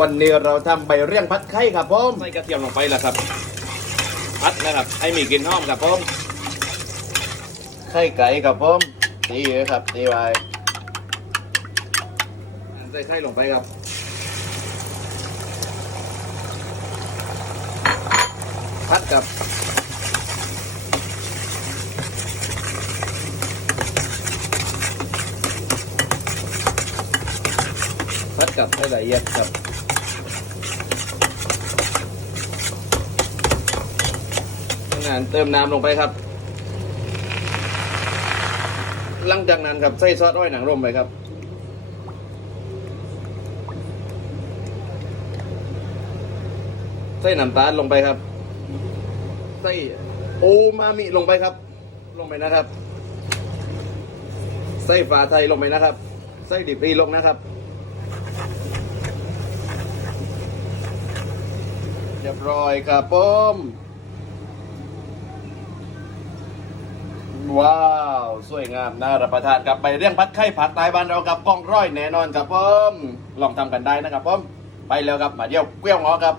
วันนี้เราทำใบเรี่ยงพัดไข่ครับผมใส่กระเทียมลงไปแล้วครับพัดนะครับให้มีกลิ่นหอมครับผมไข่ไก่ครับผมตีเลยครับตีไว้ใส่ไข่ลงไปครับพัดกับพัดกับให้ละเอียดครับ งานเติมน้ำลงไปครับ หลังจากนั้นครับใส่ซอสอ้อยหนังรมไปครับ ใส่น้ำตาลลงไปครับ ใส่โอมามิลงไปครับ ลงไปนะครับ ใส่ฝาไทยลงไปนะครับ ใส่ดิบรีลงนะครับเรียบร้อยครับผม ว้าว สวยงามน่ารับประทานครับไปเรื่องพัดไข่ผักตายบ้านเรากับกล้องร้อยแน่นอนครับผมลองทำกันได้นะครับผมไปแล้วครับมาเดียวเกลี้ยวงอครับ